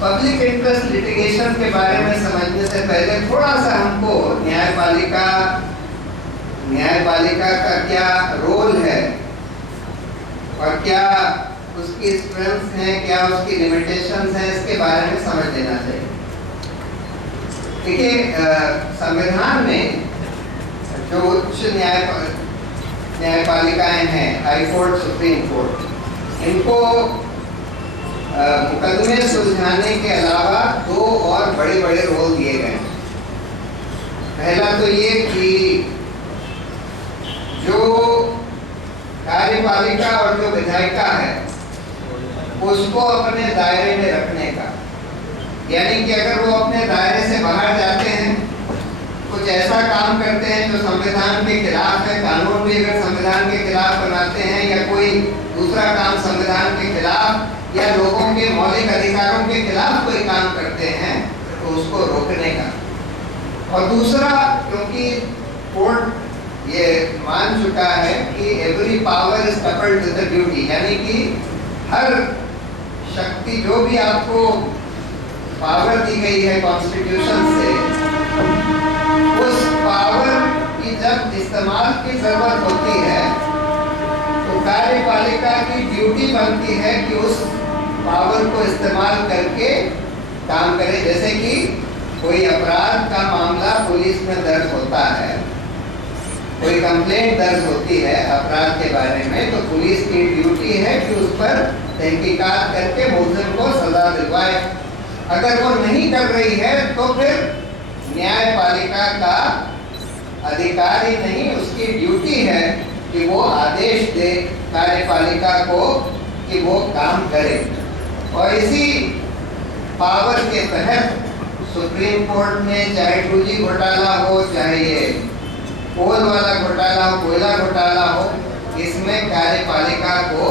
Public interest litigation के बारे में समझने से पहले थोड़ा सा हमको न्यायपालिका का क्या रोल है और क्या उसकी स्ट्रेंथ्स हैं, क्या उसकी लिमिटेशंस हैं, इसके बारे में समझ लेना चाहिए। देखिए, संविधान में जो उच्च न्यायपालिकाएं हैं, हाई कोर्ट, सुप्रीम कोर्ट, इनको मुकदमे सुलझाने के अलावा दो और बड़े बड़े रोल दिए गए। पहला तो ये कि जो कार्यपालिका और जो विधायिका है उसको अपने दायरे में रखने का, यानी कि अगर वो अपने दायरे से बाहर जाते हैं, कुछ ऐसा काम करते हैं जो संविधान के खिलाफ है, कानून भी अगर संविधान के खिलाफ बनाते हैं या कोई दूसरा काम संविधान के खिलाफ या लोगों के मौलिक अधिकारों के खिलाफ कोई काम करते हैं, तो उसको रोकने का। और दूसरा, क्योंकि कोर्ट ये मान चुका है कि every power is coupled with the duty, यानी कि हर शक्ति जो भी आपको पावर दी गई है कॉन्स्टिट्यूशन से, उस पावर की जब इस्तेमाल की जरूरत होती है तो कार्यपालिका की ड्यूटी बनती है कि उस पावर को इस्तेमाल करके काम करे। जैसे कि कोई अपराध का मामला पुलिस में दर्ज होता है, कोई कंप्लेंट दर्ज होती है अपराध के बारे में, तो पुलिस की ड्यूटी है कि उस पर तहकीकात करके मुलजिम को सजा दिलवाए। अगर वो नहीं कर रही है तो फिर न्यायपालिका का अधिकार ही नहीं, उसकी ड्यूटी है कि वो आदेश दे कार्यपालिका को कि वो काम करे। और इसी पावर के तहत सुप्रीम कोर्ट में चाहे 2G घोटाला हो, चाहे ये कोल वाला घोटाला हो, कोयला घोटाला हो, इसमें कार्यपालिका को,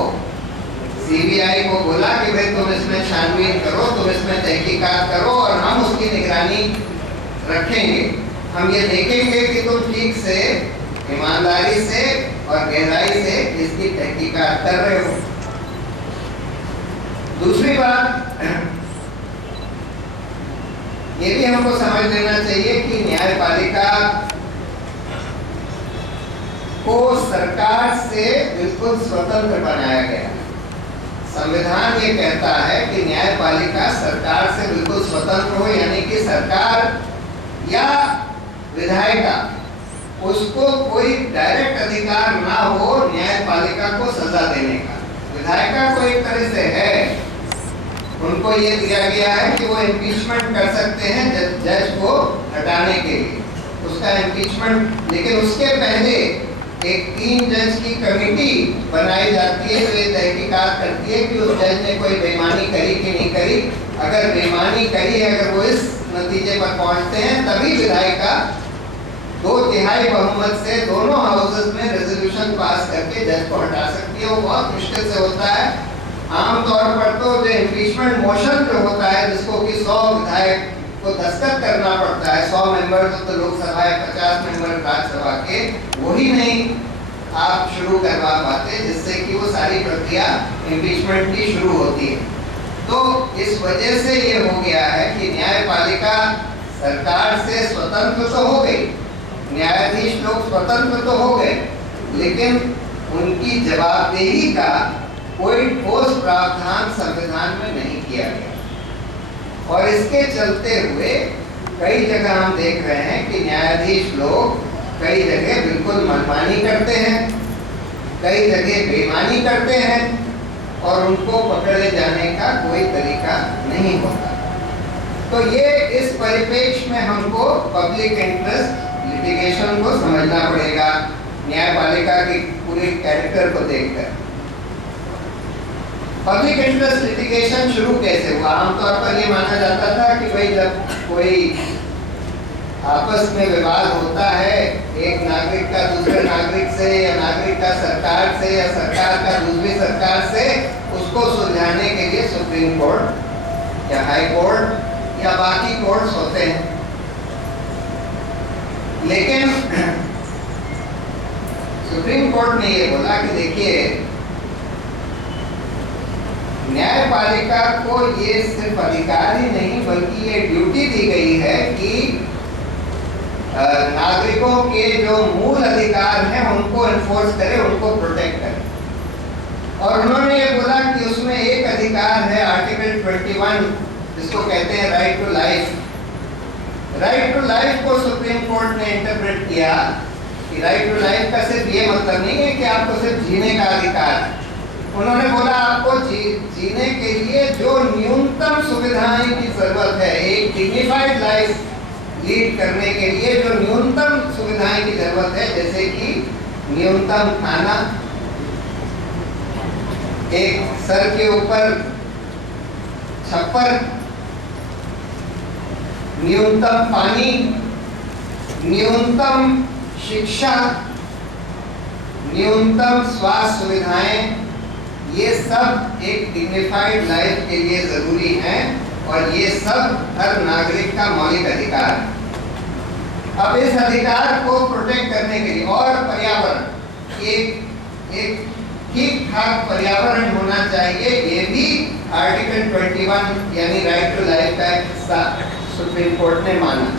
CBI को बोला कि भाई तुम इसमें छानबीन करो, तुम इसमें तहकीकात करो और हम उसकी निगरानी रखेंगे। हम ये देखेंगे कि तुम ठीक से, ईमानदारी से और गहराई से इसकी तहकीकात कर रहे हो। दूसरी बात, ये भी हमको समझ लेना चाहिए कि न्यायपालिका को सरकार से बिल्कुल स्वतंत्र बनाया गया। संविधान ये कहता है कि न्यायपालिका सरकार से बिल्कुल स्वतंत्र हो, यानी कि सरकार या विधायिका, उसको कोई डायरेक्ट अधिकार ना हो न्यायपालिका को सजा देने का। विधायिका को एक तरह से है, उनको ये दिया गया है कि वो इम्पीचमेंट कर सकते हैं जज को हटाने के लिए, उसका इम्पीचमेंट। लेकिन उसके पहले एक 3 जज की कमेटी बनाई जाती है जो ये तहकीकात करती है कि उस जज ने कोई बेईमानी करी कि नहीं करी। अगर बेईमानी करी है, अगर वो इस नतीजे पर पहुंचते हैं, तभी विधायिका 2/3 बहुमत से दोनों हाउसेस में रेजोल्यूशन पास करके जज को हटा सकती है। वो बहुत मुश्किल से होता है। आमतौर पर तो जो इम्पीचमेंट मोशन जो होता है, जिसको कि 100 विधायक को दस्तखत करना पड़ता है, 100 मेंबर तो लोकसभा है, 50 मेंबर राज्यसभा के, वही नहीं आप शुरू करवा पाते, जिससे कि वो सारी प्रक्रिया इम्पीचमेंट की शुरू होती है। तो इस वजह से ये हो गया है कि न्यायपालिका सरकार से स्वतंत्र तो हो गई, न्यायाधीश लोग स्वतंत्र तो हो गए, लेकिन उनकी जवाबदेही का कोई ठोस प्रावधान संविधान में नहीं किया गया। और इसके चलते हुए कई जगह हम देख रहे हैं कि न्यायाधीश लोग कई जगह बिल्कुल मनमानी करते हैं, कई जगह बेईमानी करते हैं और उनको पकड़े जाने का कोई तरीका नहीं होता। तो ये इस परिप्रेक्ष्य में हमको पब्लिक इंटरेस्ट लिटिगेशन को समझना पड़ेगा, न्यायपालिका की पूरी कैरेक्टर को देखकर। पब्लिक इंटरेस्ट लिटिगेशन शुरू कैसे हुआ? आमतौर पर ये माना जाता था कि भाई जब कोई आपस में विवाद होता है, एक नागरिक का दूसरे नागरिक से, या नागरिक का सरकार से, या सरकार का दूसरी सरकार से, उसको सुलझाने के लिए सुप्रीम कोर्ट या हाई कोर्ट या बाकी कोर्ट्स होते हैं। लेकिन सुप्रीम कोर्ट ने ये बोला कि देखिए, न्यायपालिका को ये सिर्फ अधिकार ही नहीं बल्कि ये ड्यूटी दी गई है कि नागरिकों के जो मूल अधिकार हैं उनको एनफोर्स करे, उनको प्रोटेक्ट करे। और उन्होंने ये बोला कि उसमें एक अधिकार है आर्टिकल 21 जिसको कहते हैं right to life. Right to life को सुप्रीम कोर्ट ने इंटरप्रेट किया कि राइट टू लाइफ का सिर्फ ये मतलब नहीं है कि आपको सिर्फ जीने का अधिकार है। उन्होंने बोला आपको जीने के लिए जो न्यूनतम सुविधाएं की जरूरत है, एक डिग्निफाइड लाइफ लीड करने के लिए जो न्यूनतम सुविधाएं की जरूरत है, जैसे कि न्यूनतम खाना, एक सर के ऊपर छप्पर, न्यूनतम पानी, न्यूनतम शिक्षा, न्यूनतम स्वास्थ्य सुविधाएं, ये सब एक डिग्निफाइड लाइफ के लिए जरूरी हैं और ये सब हर नागरिक का मौलिक अधिकार है। अब इस अधिकार को प्रोटेक्ट करने के लिए और पर्यावरण, एक ठीक ठाक पर्यावरण होना चाहिए, ये भी आर्टिकल 21 यानी राइट टू लाइफ का एक हिस्सा सुप्रीम कोर्ट ने माना।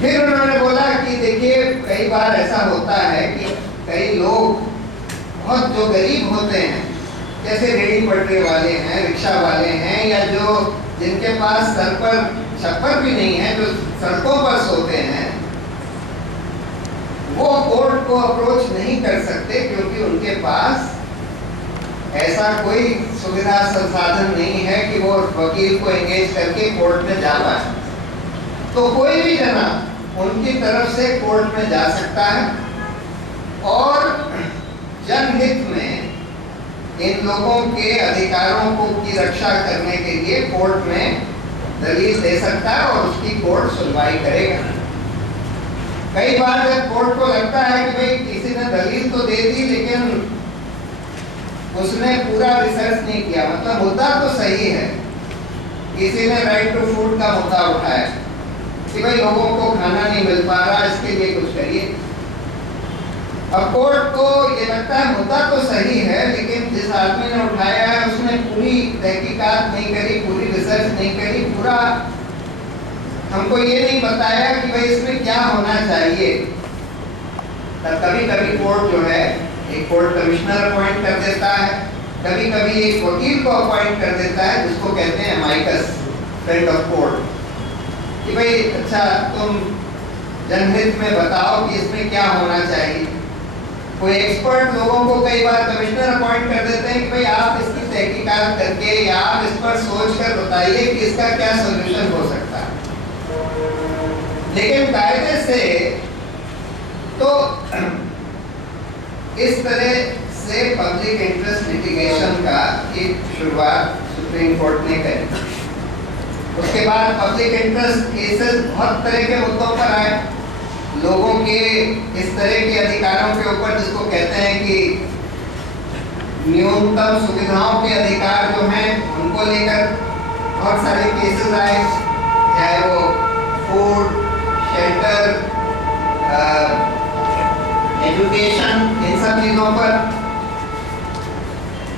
फिर उन्होंने बोला कि देखिए कई बार ऐसा होता है कि कई लोग बहुत जो गरीब होते हैं, जैसे रेहड़ी पटरी वाले हैं, रिक्शा वाले हैं, या जो जिनके पास सर पर छप्पर भी नहीं है, जो सड़कों पर सोते हैं, वो कोर्ट को अप्रोच नहीं कर सकते क्योंकि उनके पास ऐसा कोई सुविधा संसाधन नहीं है कि वो वकील को एंगेज करके कोर्ट में जा पाए। तो कोई भी जना उनकी तरफ से कोर्ट में जा सकता है और जनहित में इन लोगों के अधिकारों को की रक्षा करने के लिए कोर्ट में दलील दे सकता है और उसकी कोर्ट सुनवाई करेगा। कई बार जब कोर्ट को लगता है कि भाई किसी ने दलील तो दे दी लेकिन उसने पूरा रिसर्च नहीं किया, मतलब मुद्दा तो सही है, किसी ने राइट टू फूड का मुद्दा उठाया कि भाई लोगों को खाना नहीं मिल पा रहा, इसके लिए कुछ करिए। अब कोर्ट को ये लगता है मुद्दा तो सही है लेकिन जिस आदमी ने उठाया है उसने पूरी तहकीकात नहीं करी, पूरी रिसर्च नहीं करी, पूरा हमको ये नहीं बताया कि भाई इसमें क्या होना चाहिए। तब कभी कभी कोर्ट जो है एक कोर्ट कमिश्नर अपॉइंट कर देता है, कभी कभी एक वकील को अपॉइंट कर देता है जिसको कहते हैं अमाइकस, फ्रेंड ऑफ कोर्ट, कि भाई अच्छा तुम जनहित में बताओ कि इसमें क्या होना चाहिए। कोई एक्सपर्ट लोगों को कई बार कमिश्नर अपॉइंट कर देते हैं कि भाई आप इसकी तहकीकात करके या आप इस पर सोच कर बताइए कि इसका क्या सॉल्यूशन हो सकता है। लेकिन कायदे से तो इस तरह से पब्लिक इंटरेस्ट लिटिगेशन का एक शुरुआत सुप्रीम कोर्ट ने करी। उसके बाद पब्लिक इंटरेस्ट केसेस बहुत तरह के मुद्दों पर आए, लोगों के इस तरह के अधिकारों के ऊपर जिसको कहते हैं कि न्यूनतम सुविधाओं के अधिकार जो हैं उनको लेकर बहुत सारे केसेस आए, चाहे वो फूड, शेल्टर, एजुकेशन, इन सब चीजों पर।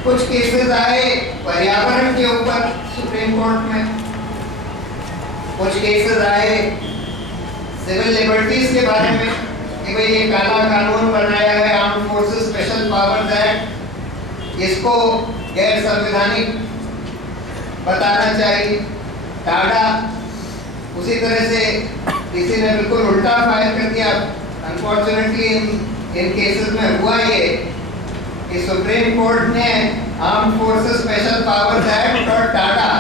कुछ केसेस आए पर्यावरण के ऊपर सुप्रीम कोर्ट में, कुछ केसेस आए सिविल लिबर्टीज के बारे में कि भाई ये काला कानून बनाया है armed forces special powers act, इसको गैर संवैधानिक बताना चाहिए। टाडा उसी तरह से किसी ने बिल्कुल उल्टा फायर कर दिया। अनफॉर्चुनेटली इन केसेस में हुआ ये कि सुप्रीम कोर्ट ने armed forces special powers act और टाडा,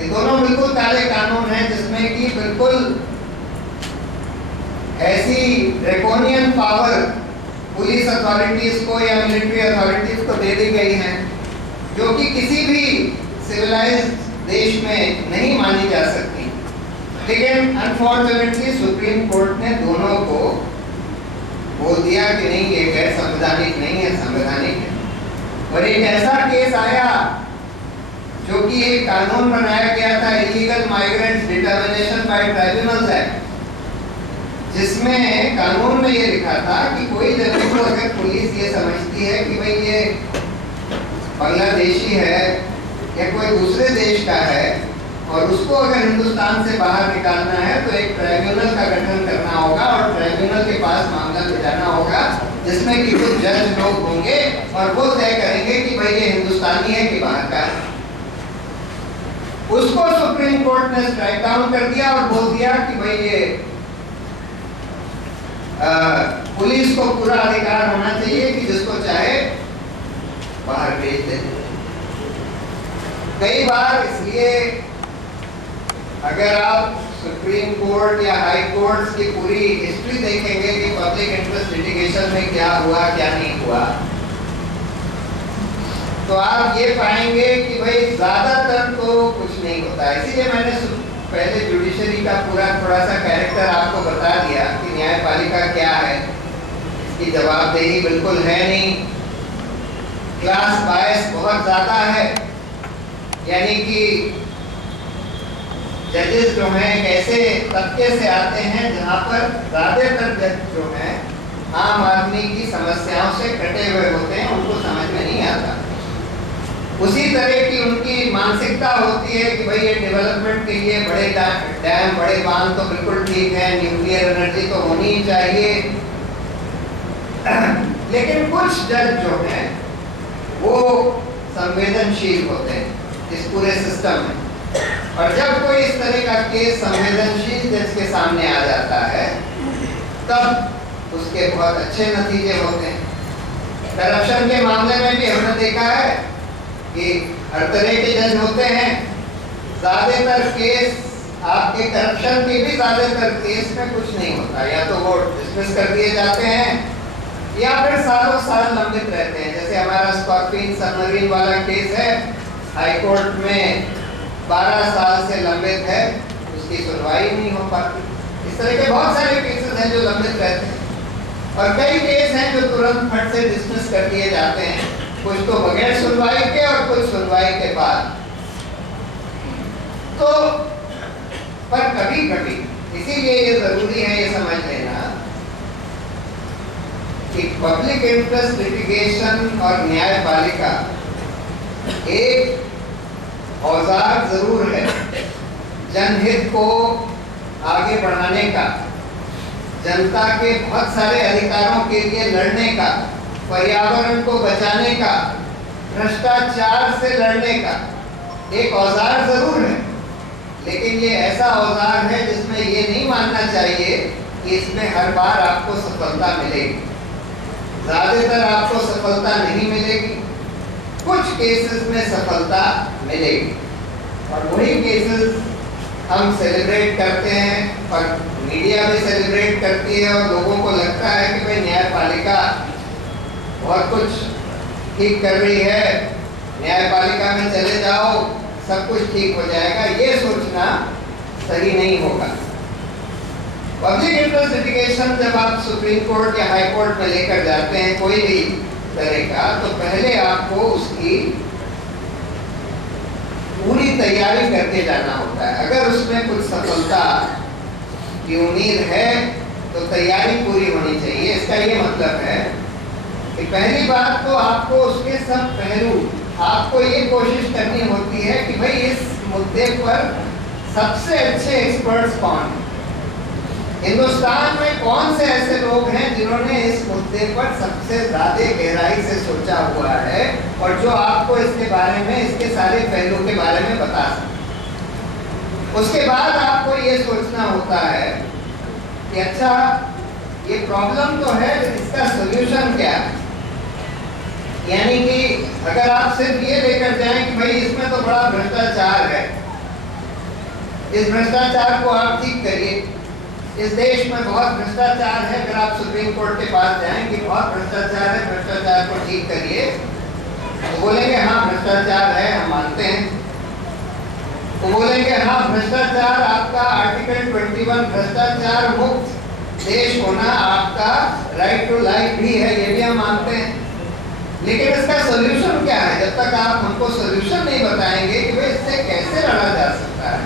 ये दोनों बिल्कुल काले कानून हैं जिसमें कि बिल्कुल ऐसी ड्रैकोनियन पावर पुलिस अथॉरिटीज को या मिलिट्री अथॉरिटीज को दे दी गई हैं जो कि किसी भी सिविलाइज्ड देश में नहीं मानी जा सकती। लेकिन अनफॉर्चुनेटली सुप्रीम कोर्ट ने दोनों को बोल दिया कि नहीं, ये गैर संवैधानिक नहीं है, संवैधानिक है। और एक ऐसा केस आया जो कि एक कानून बनाया गया था illegal migrants determination by tribunals act, जिसमें कानून में ये लिखा था कि कोई व्यक्ति को अगर पुलिस ये समझती है कि भाई ये बांग्लादेशी है या कोई दूसरे देश का है और उसको अगर हिंदुस्तान से बाहर निकालना है तो एक ट्राइब्यूनल का गठन करना होगा और ट्राइब्यूनल के पास मामला भिजाना होगा, जिसमें कि कुछ जज लोग होंगे और वो तय करेंगे कि भाई ये हिंदुस्तानी है कि बाहर का है। उसको सुप्रीम कोर्ट ने स्ट्राइक डाउन कर दिया और बोल दिया कि भाई ये पुलिस को पूरा अधिकार होना चाहिए कि जिसको चाहे बाहर भेज दे। कई बार इसलिए अगर आप सुप्रीम कोर्ट या हाई कोर्ट की पूरी हिस्ट्री देखेंगे कि पब्लिक इंटरेस्ट लिटिगेशन में क्या हुआ क्या नहीं हुआ, तो आप ये पाएंगे कि भाई ज्यादातर तो कुछ नहीं होता। इसीलिए मैंने पहले जुडिशरी का पूरा थोड़ा सा कैरेक्टर आपको बता दिया कि न्यायपालिका क्या है। इसकी जवाबदेही बिल्कुल है नहीं, क्लास बायस बहुत ज्यादा है, यानी कि जजेस जो हैं कैसे तबके से आते हैं जहां पर ज्यादातर जज जो हैं आम आदमी की समस्याओं से कटे हुए होते हैं, उनको समझ में नहीं आता। उसी तरह की उनकी मानसिकता होती है कि भाई ये डेवलपमेंट के लिए बड़े डैम बड़े बांध तो बिल्कुल ठीक है, न्यूक्लियर एनर्जी तो होनी ही चाहिए, लेकिन कुछ जज जो हैं वो संवेदनशील होते हैं इस पूरे सिस्टम में, और जब कोई इस तरह का केस संवेदनशील जज के सामने आ जाता है तब उसके बहुत अच्छे नतीजे होते हैं। करप्शन के मामले में भी हमने देखा है कि हर तरह के जज होते हैं, ज्यादातर केस आपके करप्शन के भी ज्यादातर केस में कुछ नहीं होता, या तो वो डिसमिस कर दिए जाते हैं या फिर सालों साल लंबित रहते हैं। जैसे हमारा स्कॉर्पिन सबमरीन वाला केस है, हाई कोर्ट में 12 साल से लंबित है, उसकी सुनवाई नहीं हो पाती। इस तरह के बहुत सारे केसेस हैं जो लंबित रहते हैं, और कई केस हैं जो तुरंत फट से डिसमिस कर दिए जाते हैं, कुछ तो बगैर सुनवाई के और कुछ सुनवाई के बाद। तो पर कभी कभी इसीलिए ये जरूरी है ये समझ लेना कि पब्लिक इंटरेस्ट लिटिगेशन और न्यायपालिका एक औजार जरूर है जनहित को आगे बढ़ाने का, जनता के बहुत सारे अधिकारों के लिए लड़ने का, पर्यावरण को बचाने का, भ्रष्टाचार से लड़ने का एक औजार जरूर है। लेकिन ये ऐसा औजार है जिसमें ये नहीं मानना चाहिए कि इसमें हर बार आपको सफलता मिलेगी। ज्यादातर आपको सफलता नहीं मिलेगी, कुछ केसेस में सफलता मिलेगी, और वही केसेस हम सेलिब्रेट करते हैं और मीडिया भी सेलिब्रेट करती है, और लोगों को लगता है कि भाई न्यायपालिका बहुत कुछ ठीक कर रही है, न्यायपालिका में चले जाओ सब कुछ ठीक हो जाएगा। ये सोचना सही नहीं होगा। पब्लिक इंटरेस्ट लिटिगेशन जब आप सुप्रीम कोर्ट या हाई कोर्ट में लेकर जाते हैं कोई भी तरह का, तो पहले आपको उसकी पूरी तैयारी करके जाना होता है। अगर उसमें कुछ सफलता की उम्मीद है तो तैयारी पूरी होनी चाहिए। इसका ये मतलब है कि पहली बात तो आपको उसके सब पहलू, आपको ये कोशिश करनी होती है कि भाई इस मुद्दे पर सबसे अच्छे एक्सपर्ट्स कौन हैं, हिंदुस्तान में कौन से ऐसे लोग हैं जिन्होंने इस मुद्दे पर सबसे ज्यादा गहराई से सोचा हुआ है और जो आपको इसके बारे में, इसके सारे पहलू के बारे में बता सकते। उसके बाद आपको ये सोचना होता है कि अच्छा ये प्रॉब्लम तो है, इसका सोल्यूशन क्या है। यानी कि अगर आप सिर्फ ये लेकर जाएं कि भाई इसमें तो बड़ा भ्रष्टाचार है, इस भ्रष्टाचार को आप ठीक करिए, इस देश में बहुत भ्रष्टाचार है, अगर आप सुप्रीम कोर्ट के पास जाएं कि बहुत भ्रष्टाचार है, भ्रष्टाचार को ठीक करिए, तो बोलेंगे हाँ भ्रष्टाचार है, हम मानते हैं। तो बोलेंगे हाँ भ्रष्टाचार, आपका आर्टिकल 21 भ्रष्टाचार मुक्त देश होना आपका राइट टू लाइफ भी है, ये भी हम मानते हैं। लेकिन इसका सोल्यूशन क्या है? जब तक आप हमको सोल्यूशन नहीं बताएंगे कि भाई इससे कैसे लड़ा जा सकता है।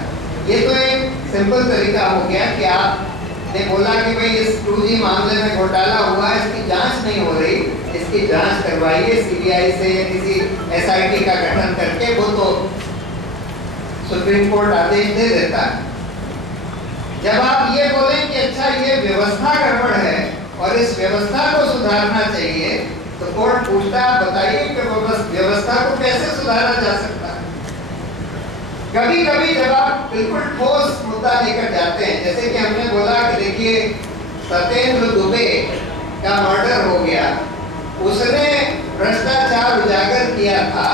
ये तो एक सिंपल तरीका हो गया कि आप ने बोला कि भाई इस 2G मामले में घोटाला हुआ है, इसकी जांच नहीं हो रही, इसकी जांच करवाइए सीबीआई से या किसी SIT का गठन करके, वो तो सुप्रीम कोर्ट आदेश दे देता है। जब आप ये बोलें कि अच्छा ये व्यवस्था गड़बड़ है और इस व्यवस्था को सुधारना चाहिए, तो कोर्ट पूछता है बताइए कि व्यवस्था को कैसे सुधारा जा सकता है। कभी कभी जब आप बिल्कुल ठोस मुद्दा लेकर जाते हैं, जैसे कि हमने बोला कि देखिए सत्येंद्र दुबे का मर्डर हो गया, उसने भ्रष्टाचार उजागर किया था,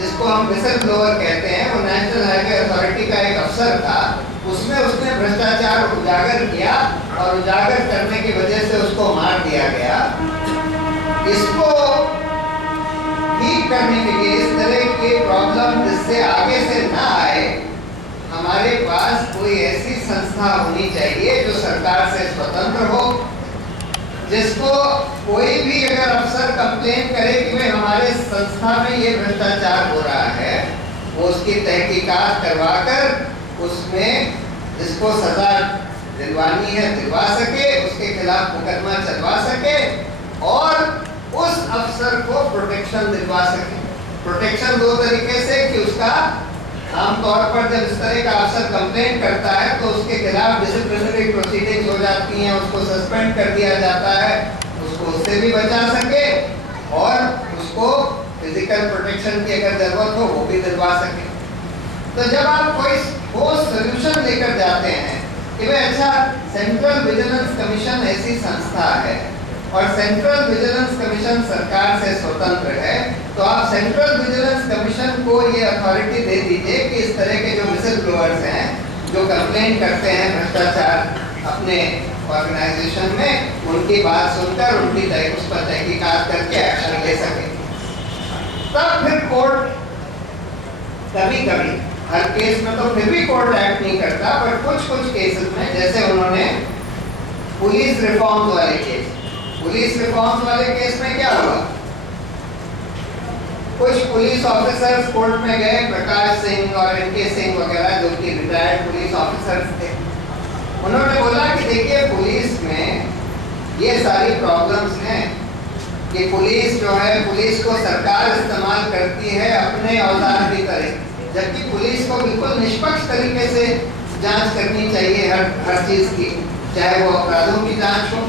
जिसको हम विसल ब्लोअर कहते हैं, वो नेशनल हाईवे अथॉरिटी का एक अफसर था, उसमें उसने भ्रष्टाचार उजागर किया और उजागर करने की वजह से उसको मार दिया गया। इसको ठीक करने के लिए, इस तरह के प्रॉब्लम जिससे आगे से ना आए, हमारे पास कोई ऐसी संस्था होनी चाहिए जो सरकार से स्वतंत्र हो, जिसको कोई भी अगर अफसर कंप्लेन करे कि भाई हमारे संस्था में ये भ्रष्टाचार हो रहा है, वो उसकी तहकीकात करवाकर उसमें जिसको सजा दिलवानी है दिलवा सके, उसके खिलाफ मुकदमा चलवा सके और उस अफसर को प्रोटेक्शन दिलवा सके। प्रोटेक्शन दो तरीके से कि उसका आमतौर पर जब इस तरह का अफसर कंप्लेन करता है तो उसके खिलाफ डिसिप्लिनरी प्रोसीडिंग्स हो जाती हैं, उसको सस्पेंड कर दिया जाता है, उसको उससे भी बचा सके और उसको फिजिकल प्रोटेक्शन की अगर जरूरत हो वो भी दिलवा सके। तो जब आप कोई ठोस सॉल्यूशन लेकर जाते हैं कि भाई अच्छा सेंट्रल विजिलेंस कमीशन ऐसी संस्था है और सेंट्रल विजिलेंस कमीशन सरकार से स्वतंत्र है, तो आप सेंट्रल विजिलेंस कमीशन को ये अथॉरिटी दे दीजिए कि इस तरह के जो विसल ब्लोअर्स हैं, जो कंप्लेन करते हैं भ्रष्टाचार अपने ऑर्गेनाइजेशन में, उनकी बात सुनकर उनकी उस पर तहकीकात करके एक्शन ले सके। तब फिर कोर्ट कभी कभी, हर केस में तो फिर भी कोर्ट एक्ट नहीं करता, पर कुछ कुछ केसेस में, जैसे उन्होंने पुलिस रिफॉर्म्स वाले केस, पुलिस रिफॉर्म्स वाले केस में क्या हुआ, कुछ पुलिस ऑफिसर्स कोर्ट में गए, प्रकाश सिंह और NK सिंह वगैरह जो कि रिटायर्ड पुलिस ऑफिसर्स थे, उन्होंने बोला कि देखिए पुलिस में ये सारी प्रॉब्लम्स हैं कि पुलिस जो है, पुलिस को सरकार इस्तेमाल करती है अपने औजार की तरह, जबकि पुलिस को बिल्कुल निष्पक्ष तरीके से जांच करनी चाहिए हर चीज की, चाहे वो अपराधों की जांच हो,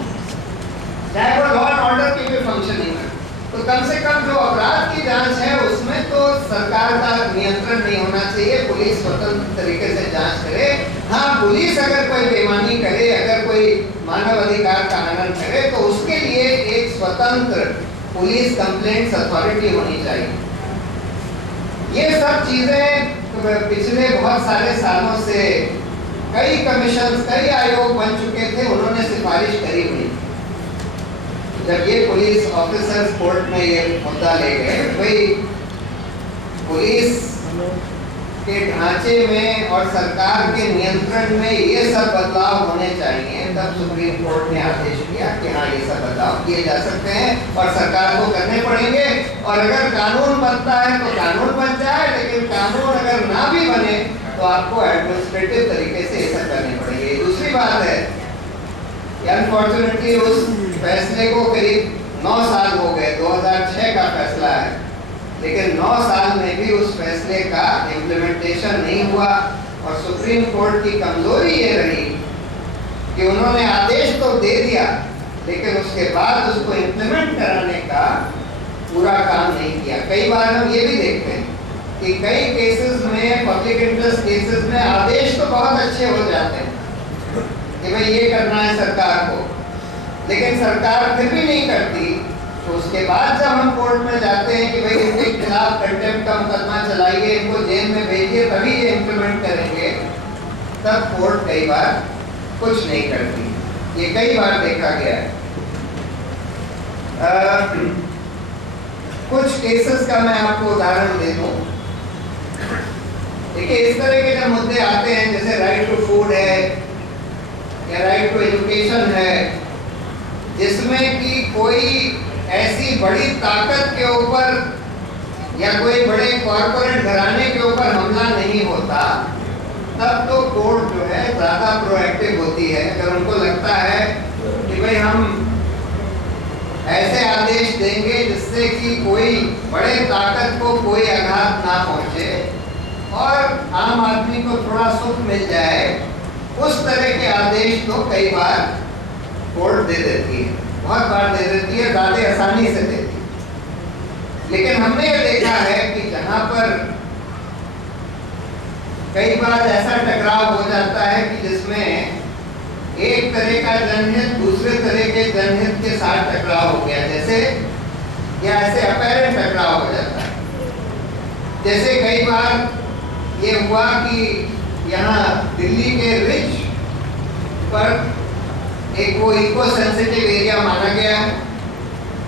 चाहे वो लॉ एंड ऑर्डर की भी फंक्शनिंग है। तो कम से कम जो अपराध की जांच है उसमें तो सरकार का नियंत्रण नहीं होना चाहिए, पुलिस स्वतंत्र तरीके से जांच करे। हाँ, पुलिस अगर कोई बेईमानी करे, अगर कोई मानव अधिकार का हनन करे, तो उसके लिए एक स्वतंत्र पुलिस कंप्लेंट्स अथॉरिटी होनी चाहिए। ये सब चीजें पिछले बहुत सारे सालों से कई कमीशन, कई आयोग बन चुके थे, उन्होंने सिफारिश करी हुई। जब ये पुलिस ऑफिसर्स कोर्ट में ये मुद्दा ले गए, भाई पुलिस के ढांचे में और सरकार के नियंत्रण में ये सब बदलाव होने चाहिए, तब सुप्रीम कोर्ट ने आदेश दिया कि हाँ ये सब बदलाव किए जा सकते हैं और सरकार को करने पड़ेंगे, और अगर कानून बनता है तो कानून बन जाए, लेकिन कानून अगर ना भी बने तो आपको एडमिनिस्ट्रेटिव तरीके से ये सब करने पड़ेंगे। दूसरी बात है, अनफॉर्चुनेटली उस फैसले को करीब 9 साल हो गए, 2006 का फैसला है, लेकिन 9 साल में भी उस फैसले का इम्प्लीमेंटेशन नहीं हुआ। और सुप्रीम कोर्ट की कमजोरी ये रही कि उन्होंने आदेश तो दे दिया, लेकिन उसके बाद उसको इम्प्लीमेंट कराने का पूरा काम नहीं किया। कई बार हम ये भी देखते हैं कि कई केसेस में, पब्लिक इंटरेस्ट केसेस में, आदेश तो बहुत अच्छे हो जाते हैं कि भाई ये करना है सरकार को, लेकिन सरकार फिर भी नहीं करती। तो उसके बाद जब हम कोर्ट में जाते हैं कि भाई इनके खिलाफ कंटेम्प्ट का मुकदमा चलाइए, इनको जेल में भेजिए, तभी ये इम्प्लीमेंट करेंगे, तब कोर्ट कई बार कुछ नहीं करती। ये कई बार देखा गया है। कुछ केसेस का मैं आपको उदाहरण दे दूं। देखिए, इस तरह के जब मुद्दे आते हैं, जैसे राइट टू फूड है या राइट टू एजुकेशन है, जिसमें कि कोई ऐसी बड़ी ताकत के ऊपर या कोई बड़े कॉर्पोरेट घराने के ऊपर हमला नहीं होता, तब तो कोर्ट जो है ज्यादा प्रोएक्टिव होती है। अगर उनको लगता है कि भाई हम ऐसे आदेश देंगे जिससे कि कोई बड़े ताकत को कोई आघात ना पहुंचे और आम आदमी को थोड़ा सुख मिल जाए, उस तरह के आदेश तो कई बार कोर्ट दे देती है, बहुत बार दे देती है, ज्यादा आसानी से देती है। लेकिन हमने ये देखा है कि जहां पर कई बार ऐसा टकराव हो जाता है कि जिसमें एक तरह का जनहित दूसरे तरह के जनहित के साथ टकराव हो गया, जैसे या ऐसे अपैरेंट टकराव हो जाता है। जैसे कई बार ये हुआ कि यहाँ दिल्ली के रिच पर एक वो इको सेंसिटिव एरिया माना गया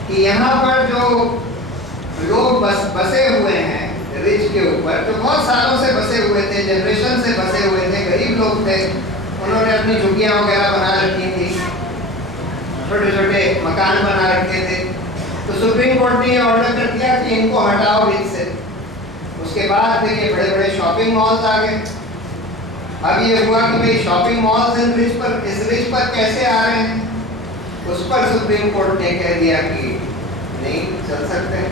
कि यहाँ पर जो लोग बसे हुए हैं रिच के ऊपर, जो बहुत सालों से बसे हुए थे, जनरेशन से बसे हुए थे, गरीब लोग थे, उन्होंने अपनी झुग्गियां वगैरह बना रखी थी, छोटे छोटे मकान बना रखे थे। तो सुप्रीम कोर्ट ने ऑर्डर कर दिया कि इनको हटाओ रिच से। उसके बाद देखिए बड़े बड़े शॉपिंग मॉल्स आ गए। अब ये हुआ कि भाई शॉपिंग मॉल्स इस रिच पर कैसे आ रहे हैं, उस पर सुप्रीम कोर्ट ने कह दिया कि नहीं चल सकते।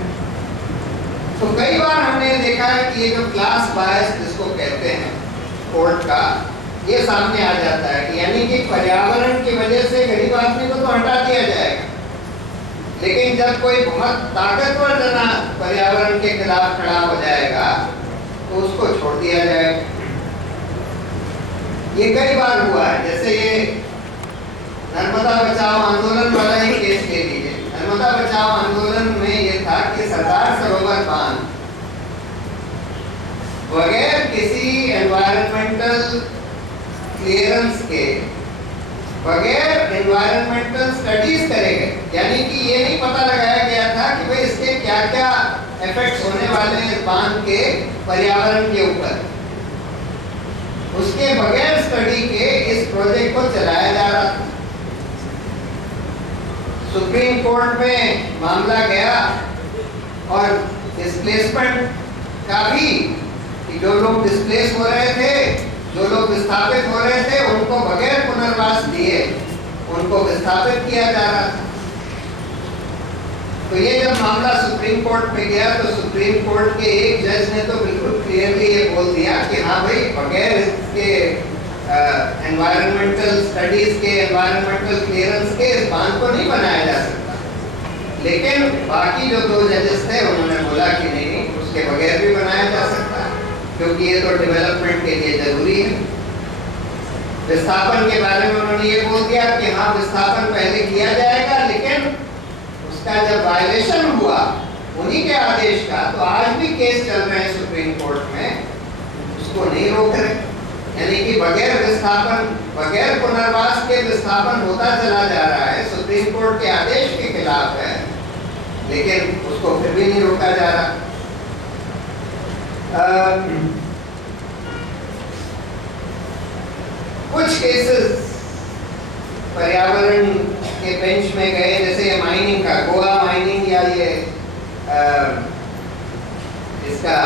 तो कई बार हमने देखा है कि ये जो क्लास बायस जिसको कहते हैं कोर्ट का, ये सामने आ जाता है कि यानी कि पर्यावरण की वजह से गरीब आदमी को तो हटा दिया जाएगा, लेकिन जब कोई बहुत ताकतवर जना पर्यावरण के खिलाफ खड़ा हो जाएगा तो उसको छोड़ दिया जाएगा। ये कई बार हुआ है। जैसे ये नर्मदा बचाओ आंदोलन वाला ही केस ले लीजिए। नर्मदा बचाओ आंदोलन में ये था कि सरदार सरोवर बांध बगैर किसी एनवायरमेंटल क्लियरेंस के, बगैर एनवायरमेंटल स्टडीज करे गए, यानी कि ये नहीं पता लगाया गया था कि भाई इसके क्या क्या इफेक्ट्स होने वाले हैं बांध के पर्यावरण के ऊपर। उसके बगैर स्टडी के इस प्रोजेक्ट को चलाया जा रहा था। सुप्रीम कोर्ट में मामला गया और डिस्प्लेसमेंट का भी, कि जो लोग डिस्प्लेस हो रहे थे, जो लोग विस्थापित हो रहे थे, उनको बगैर पुनर्वास दिए उनको विस्थापित किया जा रहा था। तो ये जब मामला सुप्रीम कोर्ट में गया तो सुप्रीम कोर्ट के एक जज ने तो बिल्कुल क्लियरली ये बोल दिया कि हाँ भाई बगैर इसके एनवायरमेंटल स्टडीज के, एनवायरमेंटल क्लियरेंस के इस बांध को नहीं बनाया जा सकता। लेकिन बाकी जो दो जजेस थे उन्होंने बोला कि नहीं, उसके बगैर भी बनाया जा सकता है, क्योंकि ये तो डेवलपमेंट के लिए जरूरी है। विस्थापन के बारे में उन्होंने ये बोल दिया कि हाँ विस्थापन पहले किया जाएगा, लेकिन उसका जब वायलेशन हुआ उन्हीं के आदेश का, तो आज भी केस चल रहे हैं सुप्रीम कोर्ट में, उसको नहीं रोक रहे। यानी कि बगैर विस्थापन, बगैर पुनर्वास के विस्थापन होता चला जा रहा है, सुप्रीम कोर्ट के आदेश के खिलाफ है, लेकिन उसको फिर भी नहीं रोका जा रहा। कुछ केसेस पर्यावरण के बेंच में गए, जैसे ये माइनिंग का, गोवा माइनिंग, या ये इसका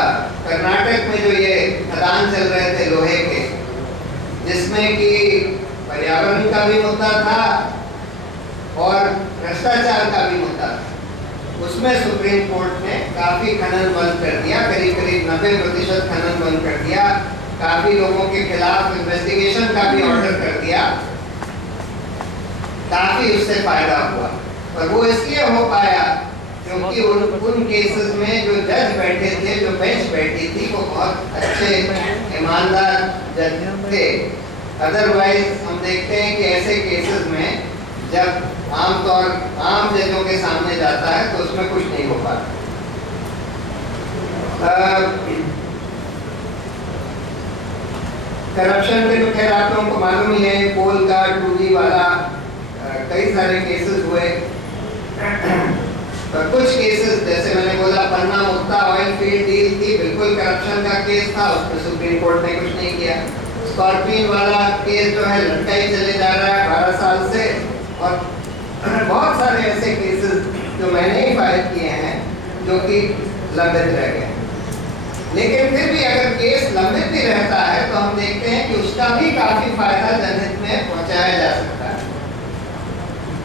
कर्नाटक में जो ये खदान चल रहे थे लोहे के, जिसमें कि पर्यावरण का भी मुद्दा था और भ्रष्टाचार का भी मुद्दा था। उसमें सुप्रीम कोर्ट ने काफी खनन बंद कर दिया, करीब करीब 90% खनन बंद कर दिया, काफी लोगों के खिलाफ इन्वेस्टिगेशन का भी ऑर्डर कर दिया। काफी उससे फायदा हुआ, और वो इसलिए हो पाया क्योंकि उन केसेस में जो जज बैठे थे, जो बेंच बैठी थी, वो बहुत अच्छे ईमानदार जज थे। अदरवाइज हम देखते हैं कि ऐसे केसेस में जब आम जजों के सामने जाता है तो उसमें कुछ नहीं हो पाता। करप्शन के तो खैर आप लोगों को मालूम ही है, कोल का 2G वाला कई सारे केसेस हुए। कुछ केसेस जैसे मैंने बोला पन्ना मुक्ता ऑयल फील्ड डील थी, बिल्कुल करप्शन का केस था, उसमें सुप्रीम कोर्ट ने कुछ नहीं किया। स्कॉर्पियन वाला केस जो है लटका ही चले जा रहा है 12 साल से, और बहुत सारे ऐसे केसेस जो मैंने ही फाइल किए हैं जो कि लंबित रह गए। लेकिन फिर भी अगर केस लंबित भी रहता है तो हम देखते हैं कि उसका भी काफी फायदा जनहित में पहुंचाया जा सकता है।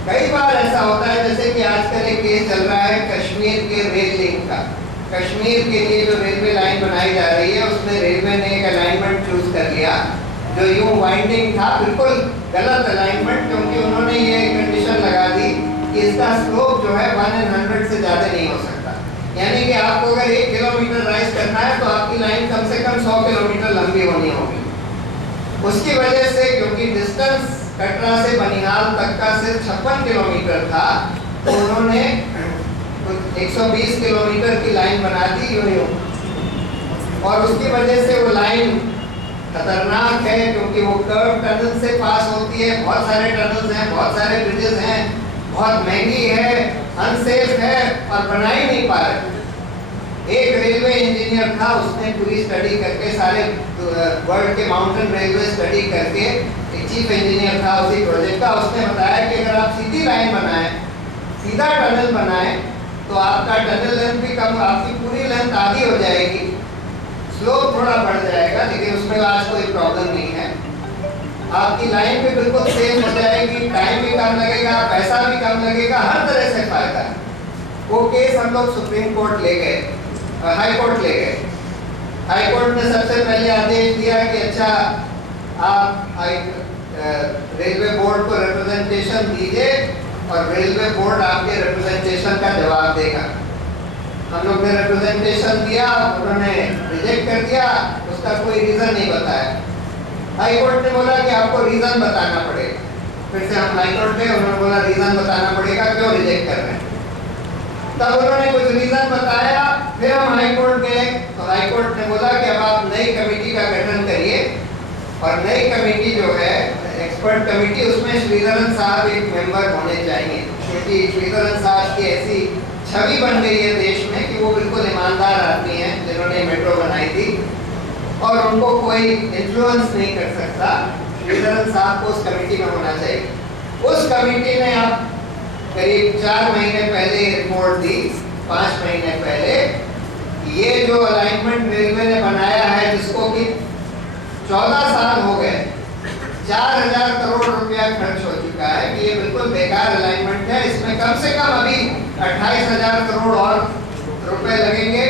कई बार ऐसा होता है, जैसे कि आजकल एक केस चल रहा है कश्मीर के रेल लिंक का। कश्मीर के लिए जो रेलवे लाइन बनाई जा रही है उसमें रेलवे ने एक अलाइनमेंट चूज कर लिया जो यूं वाइंडिंग था, बिल्कुल गलत अलाइनमेंट, क्योंकि उन्होंने ये कंडीशन लगा दी कि इसका स्लोप जो है 100 से ज्यादा नहीं हो सकता। यानी कि आपको अगर 1 किलोमीटर राइज करना है तो आपकी लाइन कम से कम 100 किलोमीटर लंबी होनी होगी। उसकी वजह से, क्योंकि डिस्टेंस कटरा से बनिहाल तक का सिर्फ 56 किलोमीटर था, तो उन्होंने 120 किलोमीटर की लाइन बना दी यूं, और उसकी वजह से वो लाइन खतरनाक है क्योंकि वो कर्व टनल से पास होती है। बहुत सारे टनल्स हैं, बहुत सारे ब्रिजेस हैं, बहुत महंगी है, अनसेफ है और बना ही नहीं पा रहे। एक रेलवे इंजीनियर था, उसने पूरी स्टडी करके, सारे वर्ल्ड के माउंटेन रेलवे स्टडी करके, एक चीफ इंजीनियर था उसी प्रोजेक्ट का, उसने बताया कि अगर आप सीधी लाइन बनाएं, सीधा टनल बनाएं, तो आपका टनल लेंथ भी कम, आपकी पूरी लेंथ आधी हो जाएगी, स्लोप थोड़ा बढ़ जाएगा, लेकिन उसमें आज कोई प्रॉब्लम नहीं है। आपकी लाइन भी बिल्कुल सेफ हो जाएगी, टाइम भी कम लगेगा, पैसा भी कम लगेगा, हर तरह से फायदा है। वो केस हम लोग सुप्रीम कोर्ट ले गए, हाई कोर्ट ले गए। हाई कोर्ट ने सबसे पहले आदेश दिया कि अच्छा आप रेलवे बोर्ड को रिप्रेजेंटेशन दीजिए और रेलवे बोर्ड आपके रिप्रेजेंटेशन का जवाब देगा। हम लोग ने रिप्रेजेंटेशन दिया, उन्होंने रिजेक्ट कर दिया, उसका कोई रीजन नहीं बताया। हाई कोर्ट ने बोला कि आपको रीजन बताना पड़ेगा। फिर से हम हाई कोर्ट गए, उन्होंने बोला रीजन बताना पड़ेगा, क्यों रिजेक्ट कर रहे हैं। तब उन्होंने कुछ रीजन बताया, फिर हम हाई कोर्ट गए, तो हाई कोर्ट ने बोला कि अब आप नई कमेटी का गठन करिए, और नई कमेटी जो है एक्सपर्ट कमेटी, उसमें श्रीधरन साहब एक मेंबर होने चाहिए, क्योंकि श्रीधरन साहब की ऐसी छवि बन गई है देश में कि वो बिल्कुल ईमानदार आदमी हैं, जिन्होंने मेट्रो बनाई थी और उनको कोई इन्फ्लुएंस नहीं कर सकता। श्रीधरन साहब को उस कमेटी में होना चाहिए। उस कमेटी ने अब करीब 4 महीने पहले रिपोर्ट दी, 5 महीने पहले। ये जो अलाइनमेंट रेलवे ने बनाया है, जिसको कि 14 साल हो गए, 4000 करोड़ रुपया खर्च हो चुका है, कि ये बिल्कुल बेकार अलाइनमेंट है। इसमें कम से कम अभी 28,000 करोड़ और रुपए लगेंगे,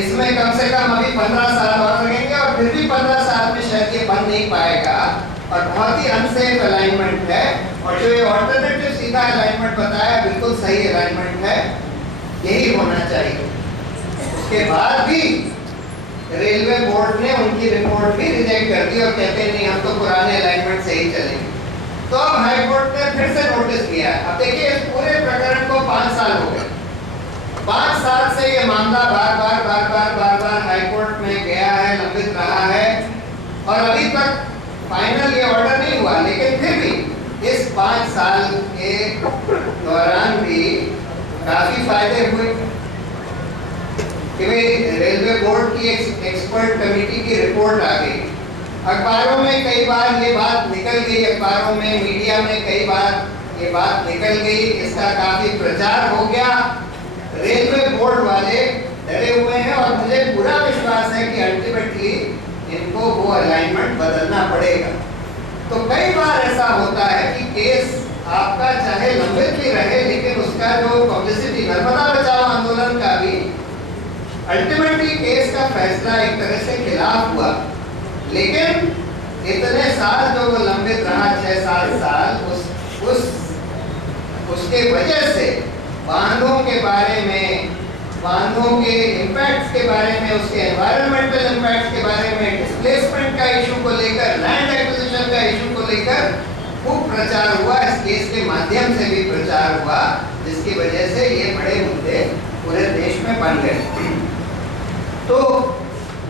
इसमें कम से कम अभी 15 साल और लगेंगे, और फिर भी 15 साल में शायद ये बन नहीं पाएगा, और बहुत ही अनसेफ अलाइनमेंट है। और जो ये ऑल्टरनेटिव सीधा अलाइनमेंट बताया, बिल्कुल सही अलाइनमेंट है, यही होना चाहिए। उसके बाद भी रेलवे बोर्ड ने उनकी रिपोर्ट भी रिजेक्ट कर दी और कहते हैं नहीं, हम तो पुराने अलाइनमेंट से ही चलेंगे। तो अब हाई कोर्ट ने फिर से नोटिस दिया। अब देखिए, इस पूरे प्रकरण को 5 साल हो गए। 5 साल से ये मामला बार बार हाई कोर्ट में गया है, लंबित रहा है, और अभी तक फाइनल ये ऑर्डर नहीं हुआ। लेकिन फिर भी इस 5 साल के दौरान भी काफी फायदे हुए कि रेलवे बोर्ड की एक्सपर्ट कमेटी की रिपोर्ट आ गई। अखबारों में कई बार ये बात निकल गई, अखबारों में, मीडिया में कई बार ये बात निकल गई, इसका काफी प्रचार हो गया। रेलवे बोर्ड वाले डरे हुए हैं, और मुझे पूरा विश्वास है कि अल्टीमेटली इनको वो अलाइनमेंट बदलना पड़ेगा। तो कई बार ऐसा होता है कि केस आपका चाहे लंबित भी रहे, लेकिन उसका जो पब्लिसिटी, नर्मदा बचाओ आंदोलन का भी अल्टीमेटली केस का फैसला एक तरह से खिलाफ हुआ, लेकिन इतने साल जो वो लंबित रहा, 6-7 साल, उसके वजह से बांधों के बारे में, बांधों के इम्पैक्ट्स के बारे में, उसके एनवायरमेंटल इम्पैक्ट्स के बारे में, डिस्प्लेसमेंट का इशू को लेकर, लैंड एक्विजिशन का इशू को लेकर खूब प्रचार हुआ। इस केस के माध्यम से भी प्रचार हुआ, जिसकी वजह से ये बड़े मुद्दे पूरे देश में बन गए। तो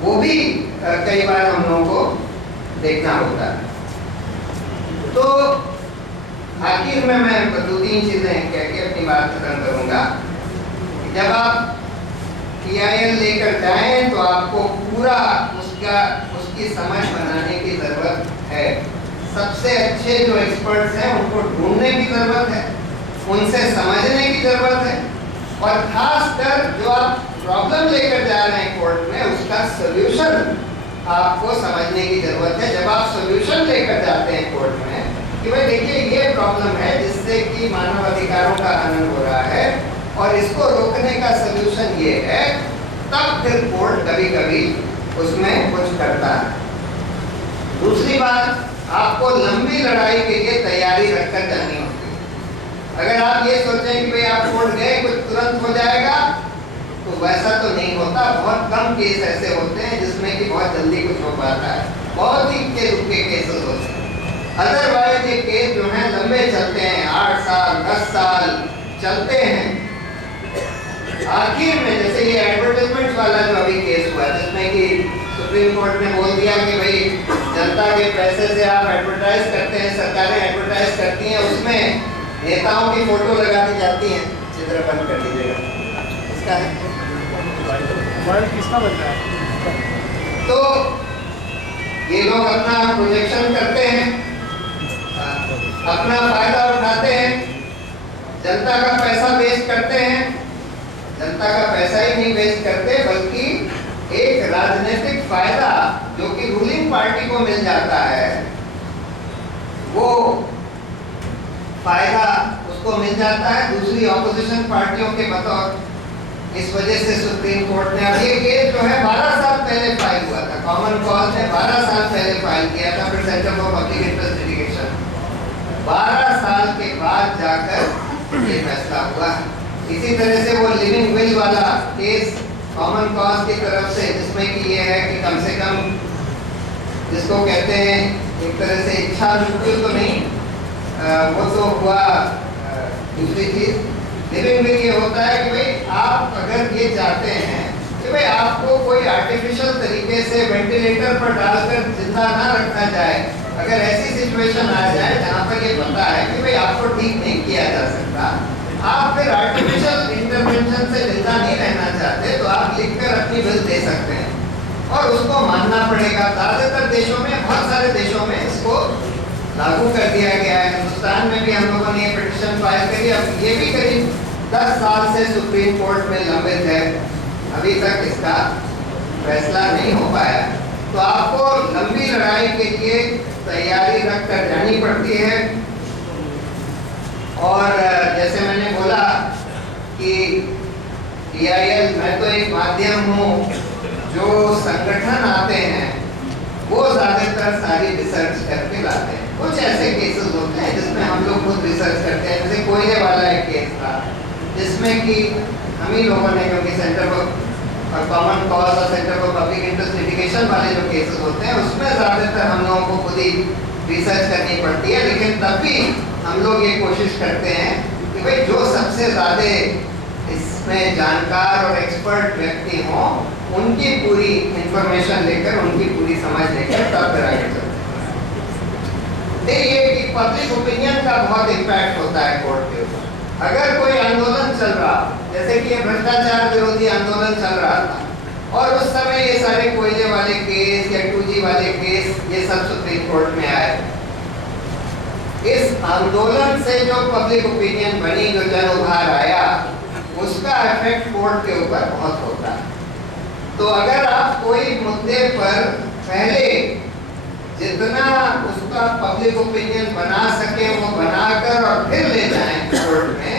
वो भी कई बार हम लोगों को देखना होता है। तो आखिर में मैं 2-3 चीजें कह के अपनी बात खत्म करूंगा। जब आप PIL लेकर जाएं तो आपको पूरा उसकी समझ बनाने की जरूरत है। सबसे अच्छे जो एक्सपर्ट्स हैं उनको ढूंढने की जरूरत है, उनसे समझने की जरूरत है, और खासकर जो आप प्रॉब्लम लेकर जा रहे हैं कोर्ट में, उसका सॉल्यूशन आपको समझने की जरूरत है। जब आप सॉल्यूशन लेकर जाते हैं कोर्ट में कि भाई देखिए ये प्रॉब्लम है जिससे कि मानव अधिकारों का हनन हो रहा है और इसको रोकने का सॉल्यूशन ये है, तब फिर कोर्ट कभी कभी उसमें कुछ करता है। दूसरी बात, आपको लंबी लड़ाई के लिए तैयारी रखकर जानी होती है। अगर आप ये सोचें कि भाई आप कोर्ट गए कुछ तुरंत हो जाएगा, तो वैसा तो नहीं होता। बहुत कम केस ऐसे होते हैं जिसमें कि बहुत जल्दी कुछ हो पाता है, बहुत ही के रुके केसेस होते हैं। अदरवाइज ये केस जो है लंबे चलते हैं, 8 साल 10 साल चलते हैं। आखिर में जैसे ये एडवर्टाइजमेंट वाला जो अभी केस हुआ जिसमें कि सुप्रीम कोर्ट ने बोल दिया कि भाई जनता के पैसे से आप एडवर्टाइज करते हैं, सरकारें एडवर्टाइज करती हैं, उसमें नेताओं की फोटो लगा दी जाती है। चित्र बंद कर दीजिएगा, इसका है किसका बन रहा है। तो ये लोग अपना प्रोजेक्शन करते हैं, अपना फायदा उठाते हैं, जनता का पैसा वेस्ट करते हैं। जनता का पैसा ही नहीं वेस्ट करते बल्कि एक राजनीतिक फायदा जो कि रूलिंग पार्टी को मिल जाता है, वो फायदा उसको मिल जाता है दूसरी ऑपोजिशन पार्टियों के बतौर। इस वजह से सुप्रीम कोर्ट ने, अब ये केस जो है 12 साल पहले फाइल हुआ था, कॉमन कॉज ने 12 साल पहले फाइल किया था, फिर centre for public interest litigation 12 साल के बाद जाकर ये फैसला हुआ। इसी तरह से वो लिविंग विल वाला केस कॉमन कॉज की तरफ से, जिसमें कि ये है कि कम से कम जिसको कहते हैं एक तरह से इच्छा मृत्यु तो नहीं, वो तो हुआ दूसरी चीज। लिविंग विल ये होता है कि भाई आप अगर ये चाहते हैं कि भाई आपको कोई आर्टिफिशियल तरीके से वेंटिलेटर पर डालकर जिंदा ना रखा जाए, अगर ऐसी सिचुएशन आ जाए जहाँ पर ये पता है कि भाई आपको ठीक नहीं किया जा सकता, आप फिर आर्टिफिशियल इंटरवेंशन से जिंदा नहीं रहना चाहते, तो आप लिखकर अपनी विल दे सकते हैं और उसको मानना पड़ेगा। ज्यादातर देशों में, बहुत सारे देशों में इसको लागू कर दिया गया है। हिंदुस्तान में भी हम लोगों ने ये पिटीशन फाइल करी, अब ये भी करीब 10 साल से सुप्रीम कोर्ट में लंबित है, अभी तक इसका फैसला नहीं हो पाया। तो आपको लंबी लड़ाई के लिए तैयारी रखकर जानी पड़ती है। और जैसे मैंने बोला कि TIL, मैं तो एक माध्यम हूँ, जो संगठन आते हैं वो ज्यादातर सारी रिसर्च करके लाते हैं। कुछ ऐसे केसेस होते हैं जिसमें हम लोग खुद रिसर्च करते हैं, जैसे कोयले वाला एक केस था जिसमें कि हम ही लोगों ने, क्योंकि सेंटर फॉर कॉमन कॉज और centre for public interest litigation वाले जो केसेस होते हैं उसमें ज्यादातर हम लोगों को खुद ही रिसर्च करनी पड़ती है, लेकिन तब भी हम लोग ये कोशिश करते हैं कि भाई जो सबसे ज्यादा इसमें जानकार और एक्सपर्ट व्यक्ति हों उनकी पूरी इंफॉर्मेशन लेकर, उनकी पूरी समझ लेकर तब फिर आगे चलते हैं। ये कि पब्लिक ओपिनियन का बहुत इम्पैक्ट होता है कोर्ट के ऊपर। अगर कोई आंदोलन चल रहा, जैसे कि ये भ्रष्टाचार विरोधी आंदोलन चल रहा था और उस समय ये सारे कोयले वाले केस या 2G वाले केस ये सब सुप्रीम कोर्ट में आए, इस आंदोलन से जो पब्लिक ओपिनियन बनी, जो जन उभार आया, उसका इफेक्ट कोर्ट के ऊपर बहुत होता है। तो अगर आप कोई मुद्दे पर पहले जितना उसका पब्लिक ओपिनियन बना सके वो बनाकर और फिर ले जाएं कोर्ट में,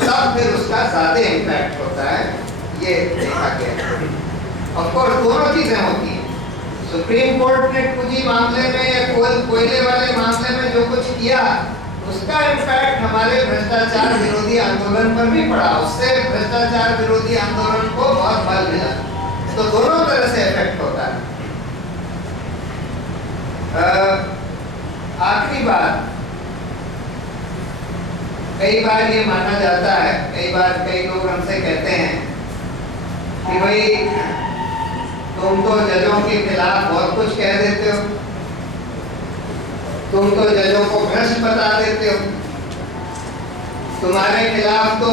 तब फिर उसका ज्यादा इम्पैक्ट होता है, ये देखा गया। ऑफ कोर्स दोनों चीजें होती हैं। सुप्रीम कोर्ट ने 2G मामले में या कोयले वाले मामले में जो कुछ किया, उसका इम्पैक्ट हमारे भ्रष्टाचार विरोधी आंदोलन पर भी पड़ा, उससे भ्रष्टाचार विरोधी आंदोलन को बहुत बल मिला। तो दोनों तरह से इफेक्ट होता है। आखिरी बात, कई बार ये माना जाता है, कई बार कई लोग हमसे कहते हैं कि भाई तुम तो जजों के खिलाफ बहुत कुछ कह देते हो, तुम तो जजों को भ्रष्ट बता देते हो, तुम्हारे खिलाफ तो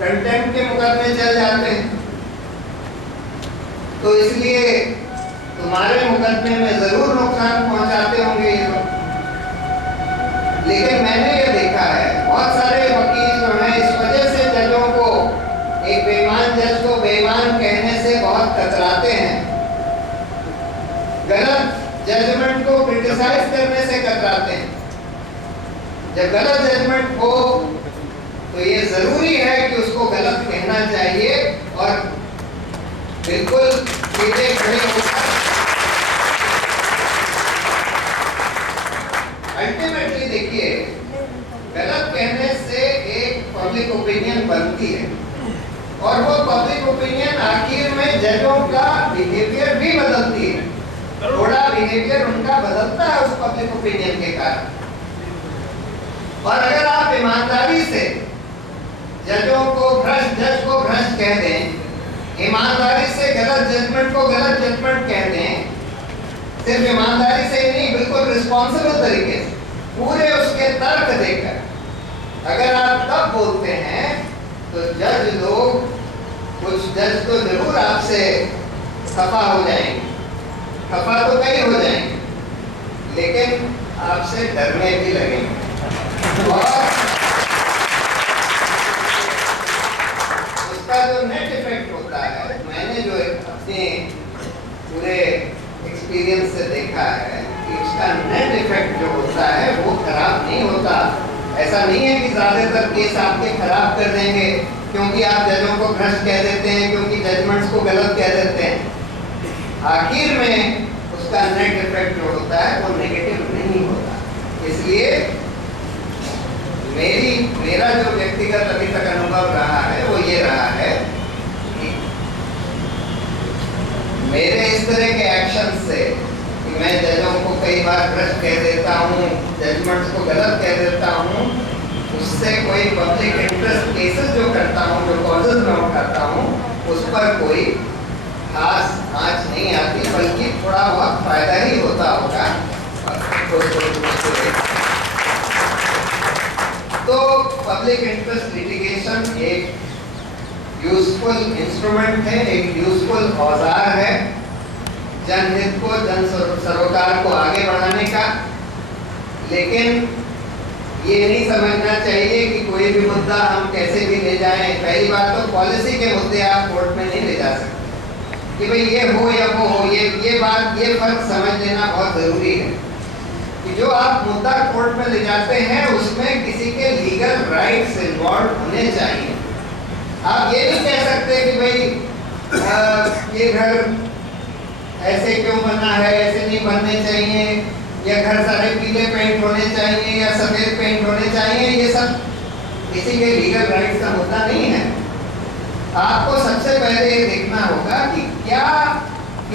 कंटेम्प्ट के मुकदमे चल जाते हैं, तो इसलिए तुम्हारे मुकदमे में जरूर नुकसान पहुंचाते होंगे ये लोग। लेकिन मैंने ये देखा है बहुत सारे वकील जो हैं इस वजह से जजों को, एक बेईमान जज को क्रिटिसाइज करने से कतराते हैं। जब गलत जजमेंट हो तो ये जरूरी है कि उसको गलत कहना चाहिए और बिल्कुल सीधे खड़े होकर अल्टीमेटली देखिए, गलत कहने से एक पब्लिक ओपिनियन बनती है और वो पब्लिक ओपिनियन आखिर में जजों का बिहेवियर भी बदलती है। थोड़ा बिहेवियर उनका बदलता है उस पब्लिक ओपिनियन के कारण। और अगर आप ईमानदारी से जज को भ्रष्ट कह दें, ईमानदारी से गलत जजमेंट को गलत जजमेंट कह दें, सिर्फ ईमानदारी से ही नहीं, बिल्कुल रिस्पॉन्सिबल तरीके से पूरे उसके तर्क देकर अगर आप तब बोलते हैं तो जज लोग, कुछ जज तो जरूर आपसे खफा हो जाएंगे, खफा तो कई हो जाएंगे, लेकिन आपसे डरने भी लगेंगे। और उसका जो नेट इफेक्ट होता है, मैंने जो अपने पूरे एक्सपीरियंस से देखा है कि उसका नेट इफेक्ट जो होता है वो खराब नहीं होता। ऐसा नहीं है कि ज्यादातर केस आपके खराब कर देंगे क्योंकि आप जजों को भ्रष्ट कह देते हैं, क्योंकि जजमेंट्स को गलत कह देते हैं। आखिर में उसका नेट इफेक्ट जो होता है वो नेगेटिव नहीं होता। इसलिए मेरा जो व्यक्तिगत अभी तक अनुभव रहा है वो ये रहा है कि मेरे इस तरह के एक्शन से कि मैं जजों को कई बार भ्रष्ट कह देता हूँ, जजमेंट्स को गलत कह देता हूँ, उससे कोई पब्लिक इंटरेस्ट केसेस जो करता हूँ, जो कॉजेज में उठाता हूँ, उस पर कोई खास आंच नहीं आती, बल्कि थोड़ा बहुत फायदा ही होता होगा। तो पब्लिक इंटरेस्ट लिटिगेशन एक यूजफुल इंस्ट्रूमेंट है, एक यूजफुल औजार है जनहित को, जन सरोकार को आगे बढ़ाने का। लेकिन ये नहीं समझना चाहिए कि कोई भी मुद्दा हम कैसे भी ले जाएं। पहली बात तो पॉलिसी के मुद्दे आप कोर्ट में नहीं ले जा सकते कि भाई ये हो या वो हो। ये फर्क समझ लेना बहुत जरूरी है कि जो आप मुद्दा कोर्ट में ले जाते हैं उसमें किसी के लीगल राइट्स इन्वॉल्व होने चाहिए। आप ये नहीं कह सकते कि भाई ये घर ऐसे क्यों बना है, ऐसे नहीं बनने चाहिए, या घर सारे पीले पेंट होने चाहिए या सफेद पेंट होने चाहिए। ये सब किसी के लीगल राइट्स का मुद्दा नहीं है। आपको सबसे पहले ये देखना होगा कि क्या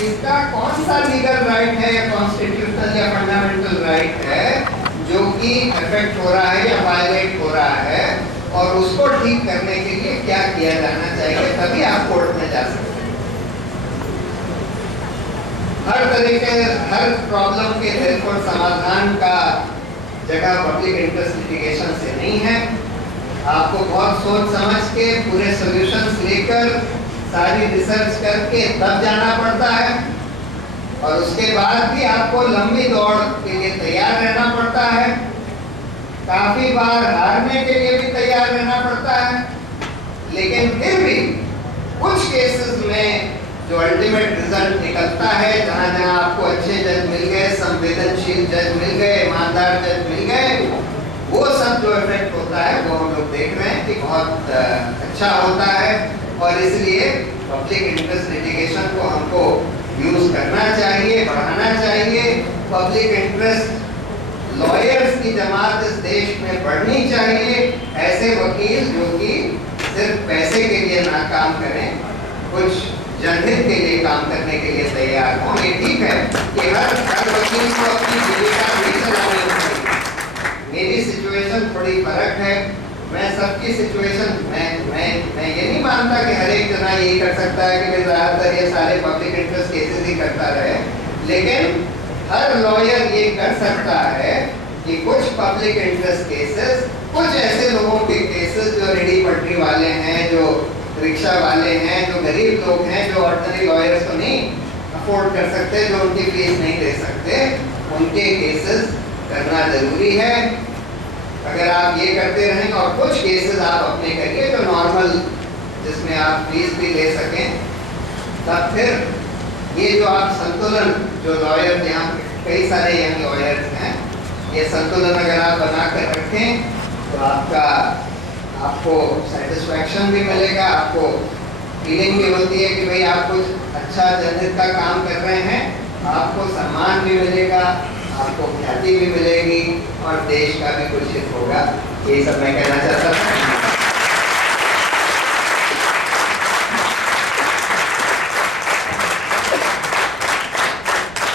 इसका कौन सा लीगल राइट है या कॉन्स्टिट्यूशनल या फंडामेंटल राइट है जो कि अफेक्ट हो रहा है या वायलेट हो रहा है, और उसको ठीक करने के लिए क्या किया जाना चाहिए, तभी आप कोर्ट में जा सकते हैं। हर प्रॉब्लम के बिल्कुल समाधान का जगह पब्लिक इंटरेस्ट लिटिगेशन से नहीं है। आपको बहुत सोच समझ के पूरे सॉल्यूशंस लेकर सारी रिसर्च करके तब जाना पड़ता है, और उसके बाद भी आपको लंबी दौड़ के लिए तैयार रहना पड़ता है। काफी बार हारने के लिए भी तैयार रहना पड़ता है, लेकिन फिर भी कुछ केसेस में जो अल्टीमेट रिजल्ट निकलता है, जहां जहां आपको अच्छे जज मिल गए, संवेदनशील जज मिल गए, ईमानदार जज मिल गए, वो सब जो इफेक्ट होता है वो हम लोग देख रहे हैं कि बहुत अच्छा होता है। और इसलिए पब्लिक इंटरेस्ट लिटिगेशन को हमको यूज करना चाहिए, बढ़ाना चाहिए। पब्लिक इंटरेस्ट लॉयर्स की जमात इस देश में बढ़नी चाहिए। ऐसे वकील जो कि सिर्फ पैसे के लिए ना काम करें, कुछ जनहित के लिए काम करने के लिए तैयार हों। ये ठीक है कि हर वकील को अपनी जीविका नहीं चलानी चाहिए। मेरी सिचुएशन थोड़ी फर्क है। मैं सबकी सिचुएशन मैं ये नहीं मानता कि हर एक जना यही कर सकता है कि ज्यादातर ये सारे पब्लिक इंटरेस्ट केसेस ही करता रहे, लेकिन हर लॉयर ये कर सकता है कि कुछ पब्लिक इंटरेस्ट केसेस, कुछ ऐसे लोगों के केसेस जो रेडी पटरी वाले हैं, जो रिक्शा वाले हैं, जो गरीब लोग हैं, जो ऑर्डिनरी लॉयर्स को नहीं अफोर्ड कर सकते, जो उनकी फीस नहीं दे सकते, उनके केसेस करना जरूरी है। अगर आप ये करते रहेंगे और कुछ केसेस आप अपने करिए जो नॉर्मल, जिसमें आप फीस भी ले सकें, तब फिर ये जो आप संतुलन जो लॉयर यहाँ कई सारे यंग लॉयर्स हैं। ये संतुलन अगर आप बना कर रखें तो आपको सेटिस्फैक्शन भी मिलेगा, आपको फीलिंग भी होती है कि भाई आप कुछ अच्छा जनहित का काम कर रहे हैं, आपको सम्मान भी मिलेगा, आपको ख्याति भी मिलेगी और देश का भी कुछ हित होगा। ये सब मैं कहना चाहता हूँ।